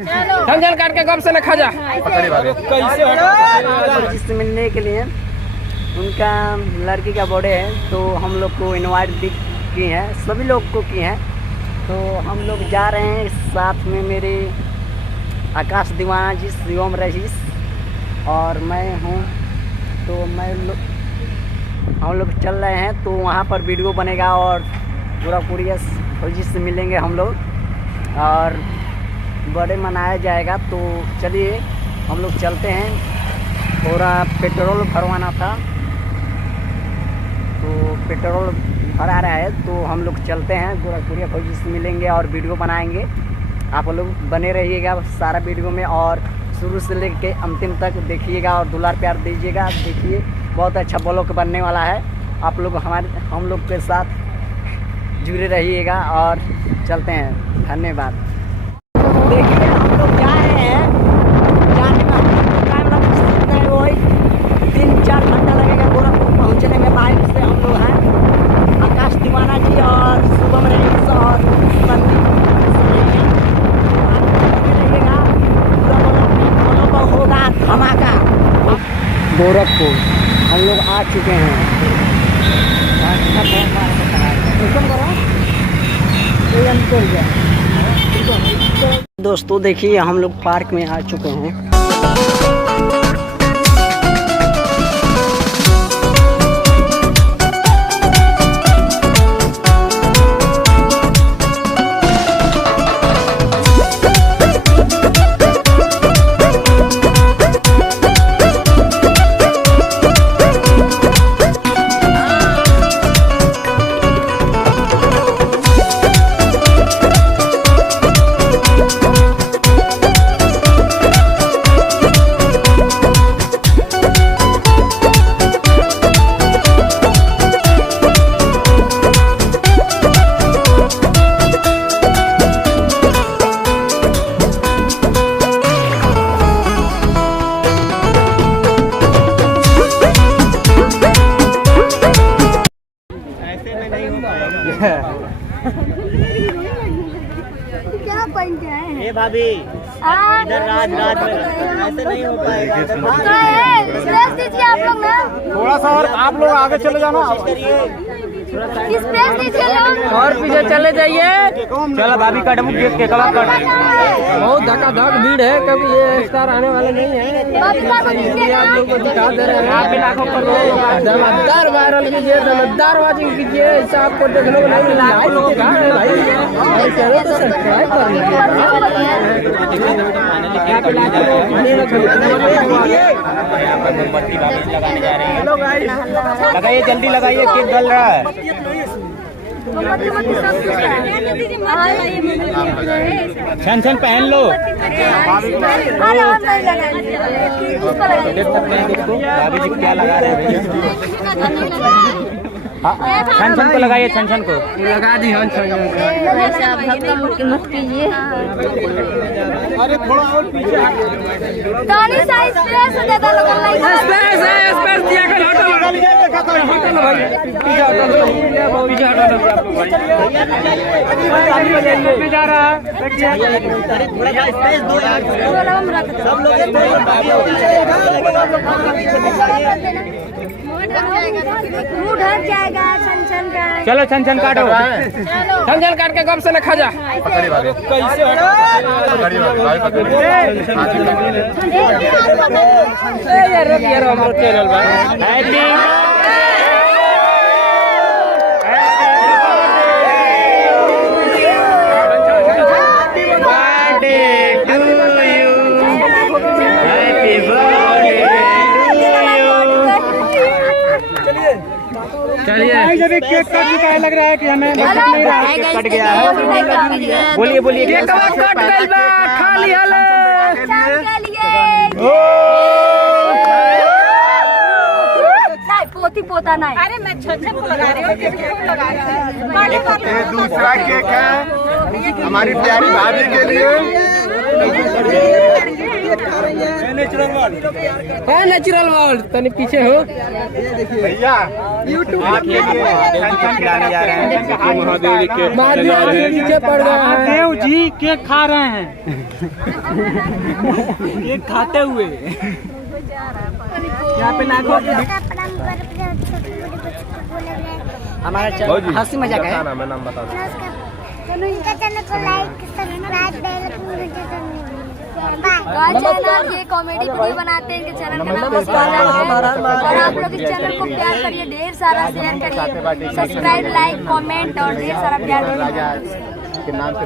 जल काट के गम से न खा जा। जिससे मिलने के लिए उनका लड़की का बर्थडे है, तो हम लोग को इनवाइट भी की है, सभी लोग को की है। तो हम लोग जा रहे हैं, साथ में मेरे आकाश दीवाना जी, शिवम रईस और मैं हूँ। तो हम लोग चल रहे हैं, तो वहाँ पर वीडियो बनेगा और पूरा फौजी से मिलेंगे हम लोग और बर्थडे मनाया जाएगा। तो चलिए हम लोग चलते हैं। थोड़ा पेट्रोल भरवाना था, तो पेट्रोल भरा रहा है, तो हम लोग चलते हैं। गोरखपुरिया फौजी से मिलेंगे और वीडियो बनाएंगे। आप लोग बने रहिएगा सारा वीडियो में और शुरू से लेके अंतिम तक देखिएगा और दुलार प्यार दीजिएगा। देखिए बहुत अच्छा ब्लॉग बनने वाला है। आप लोग हम लोग के साथ जुड़े रहिएगा और चलते हैं। धन्यवाद। देखिए हम लोग जा रहे हैं, जाने में टाइम लगता है, वही 3-4 घंटा लगेगा गोरखपुर पहुँचने में। बाइक से हम लोग हैं, आकाश दीवाना जी और शुभम रईस और होगा धमाका। गोरखपुर हम लोग आ चुके हैं। दोस्तों देखिए हम लोग पार्क में आ चुके हैं। क्या पॉइंट है? ए भाभी इधर राज ऐसे नहीं हो पाएगा। स्पेस दीजिए आप लोग ना, थोड़ा सा और आप लोग आगे चले जाना। स्पेस दीजिए लोग और पीछे चले जाइए। चलो भाभी कट मुख के कबाब कट। बहुत धक्का भीड़ है, कभी ये स्टार आने वाले नहीं है। आप लोग को दिखा दे रहे हैं। आप लाखों पर दमदार वायरल कीजिए, दमदार वाचिंग कीजिए। ऐसा आपको देखने को नहीं मिला। आप लोग कहाँ है भाई? चलो तो सब्सक्राइब कर लीजिए। मोमबत्ती वापस लगाने जा रहे हैं। लगाइए जल्दी लगाइए, केक जल रहा है। छन छन पहन लो। भाभी जी क्या लगा रहे हैं? छन छन को लगाइए, छन छन को लगा दी। मत कीजिए। अरे थोड़ा और पीछे स्पेस दिया कर। जा रहा जाएगा छन छन का। चलो छन छन काटो। छन छन काट के गम से न खा जा। चलिए जब एक केक कट निकाल लग रहा है कि हमें नहीं रहा है, केक कट गया है। बोलिए बोलिए केक कट गइल बा, खा लिया ले। पोती पोता नहीं। अरे मैं छन को लगा रही हूँ। ये दूसरा केक है हमारी प्यारी भाभी के लिए। हाँ नेचुरल वाल तनी पीछे हो भैया यूट्यूब आपके लिए खिलाने जा रहे हैं महादेव जी के महादेव जी पीछे पड़ गए हैं देव जी केक खा रहे हैं केक खाते हुए यहाँ पे नागो हमारा चैनल हंसी मजाक है। नाम बता इनका चैनल को लाइक सब्सक्राइब चैनल ये कॉमेडी वीडियो बनाते हैं, इनके चैनल का नाम है और आप लोग इस चैनल को प्यार करिए, ढेर सारा शेयर करिए, सब्सक्राइब लाइक कमेंट और ढेर सारा प्यार करिए। के नाम से